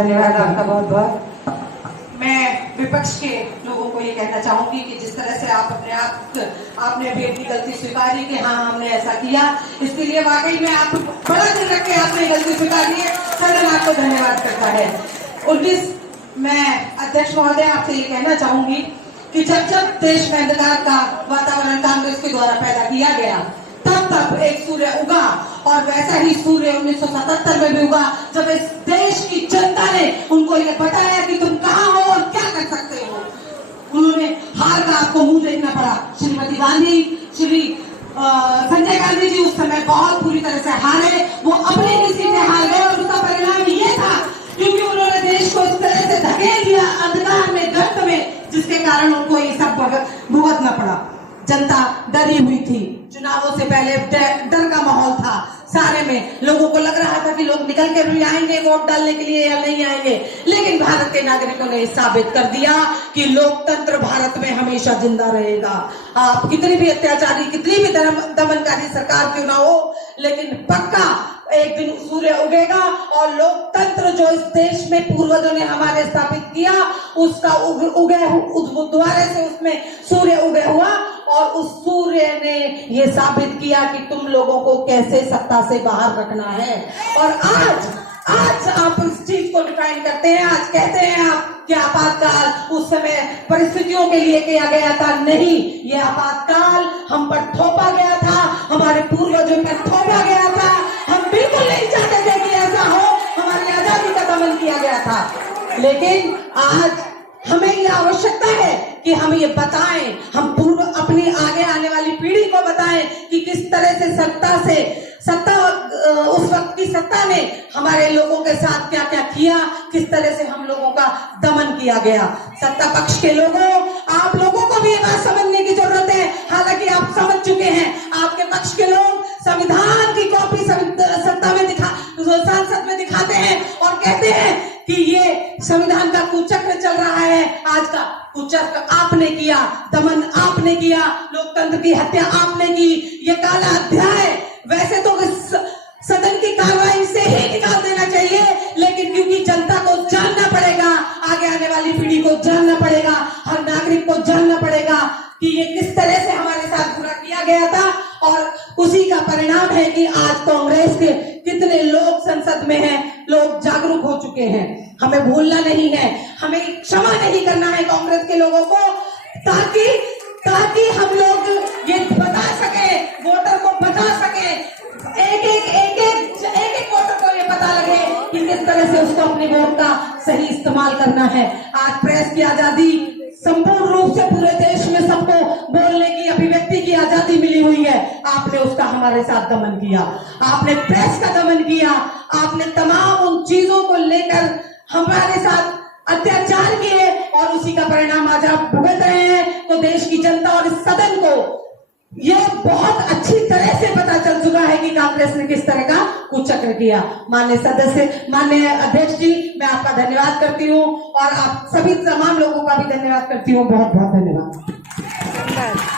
धन्यवाद आपका बहुत बहुत। मैं विपक्ष के लोगों को ये कहना चाहूंगी कि जिस तरह से आपने भी अपनी गलती स्वीकारी कि हाँ हमने ऐसा किया, इसके लिए वाकई में आप बड़ा दिल रख के आपने गलती स्वीकारी है, सदन आपको धन्यवाद करता है। 19 मैं अध्यक्ष महोदय आपसे ये कहना चाहूंगी कि जब जब देश में अंधकार का वातावरण कांग्रेस के द्वारा पैदा किया गया, तब तब एक सूर्य उगा और वैसा ही सूर्य 1977 में भी उगा, जब इस देश की जनता ने उनको ये बताया कि तुम कहाँ हो और क्या कर सकते हो। उन्होंने हार का आपको मुंह देखना पड़ा। श्रीमती गांधी, श्री संजय गांधी जी उस समय बहुत बुरी तरह से हारे, वो अपनी किसी से हार गए और उसका परिणाम ये था क्योंकि उन्होंने देश को इस तरह से धकेल दिया अंधकार में, गर्त में, जिसके कारण उनको ये सब भुगतना पड़ा। जनता डरी हुई थी, चुनावों से पहले डर का माहौल था सारे में, लोगों को लग रहा था कि लोग निकल के भी आएंगे वोट डालने के लिए या नहीं आएंगे, लेकिन भारत के नागरिकों ने साबित कर दिया कि लोकतंत्र भारत में हमेशा जिंदा रहेगा। आप कितनी भी अत्याचारी, कितनी भी दमनकारी सरकार क्यों ना हो, लेकिन पक्का एक दिन सूर्य उगेगा और लोकतंत्र जो इस देश में पूर्वजों ने हमारे स्थापित किया, उसका द्वारे से उसमें सूर्य उगे हुआ और उस सूर्य ने ये साबित किया कि तुम लोगों को कैसे सत्ता से बाहर रखना है। और आज आप इस चीज को डिफाइन करते हैं, आज कहते हैं आप कि आपातकाल उस समय परिस्थितियों के लिए किया गया था। नहीं, ये आपातकाल हम पर थोपा गया था, हमारे पूर्वजों पर थोपा गया था। हम बिल्कुल नहीं चाहते थे कि ऐसा हो, हमारी आजादी का दमन किया गया था, लेकिन आज हमें ये आवश्यकता है कि हम ये बताएं, हम अपनी आगे आने वाली पीढ़ी को बताएं कि किस तरह से सत्ता उस वक्त की सत्ता ने हमारे लोगों के साथ क्या क्या किया, किस तरह से हम लोगों का दमन किया गया। सत्ता पक्ष के लोगों, आप लोगों को भी ये बात समझने की जरूरत है, हालांकि आप समझ चुके हैं। आपके पक्ष के लोग संविधान की कॉपी सत्ता में संसद में दिखाते हैं और कहते हैं कि ये संविधान का कुचक्र चल रहा है। आज का कुचक्र आपने किया, दमन आपने किया, लोकतंत्र की हत्या आपने की, ये काला अध्याय वैसे तो सदन की कार्रवाई से ही निकाल देना चाहिए, लेकिन क्योंकि जनता को जानना पड़ेगा, आगे आने वाली पीढ़ी को जानना पड़ेगा, हर नागरिक को जानना पड़ेगा कि ये किस तरह से हमारे साथ बुरा किया गया था। और उसी का परिणाम है कि आज कांग्रेस के कितने लोग संसद में हैं, लोग जागरूक हो चुके हैं। हमें भूलना नहीं है, हमें क्षमा नहीं करना है कांग्रेस के लोगों को, ताकि हम लोग ये बता सके, वोटर को बता सके, एक वोटर को ये पता लगे कि किस तरह से उसको अपने वोट का सही इस्तेमाल करना है। आज प्रेस की आजादी संपूर्ण रूप से पूरे देश में सबको बोलने की, अभिव्यक्ति की आजादी मिली हुई है। आपने उसका हमारे साथ दमन किया, आपने प्रेस का दमन किया, आपने तमाम उन चीजों को लेकर हमारे साथ अत्याचार किए और उसी का परिणाम आज आप भुगत रहे हैं। तो देश की जनता और इस सदन को यह बहुत अच्छी तरह से पता चल चुका है कि कांग्रेस ने किस तरह का कुचक्र किया। माननीय अध्यक्ष जी, मैं आपका धन्यवाद करती हूँ और आप सभी तमाम लोगों का भी धन्यवाद करती हूँ। बहुत बहुत धन्यवाद।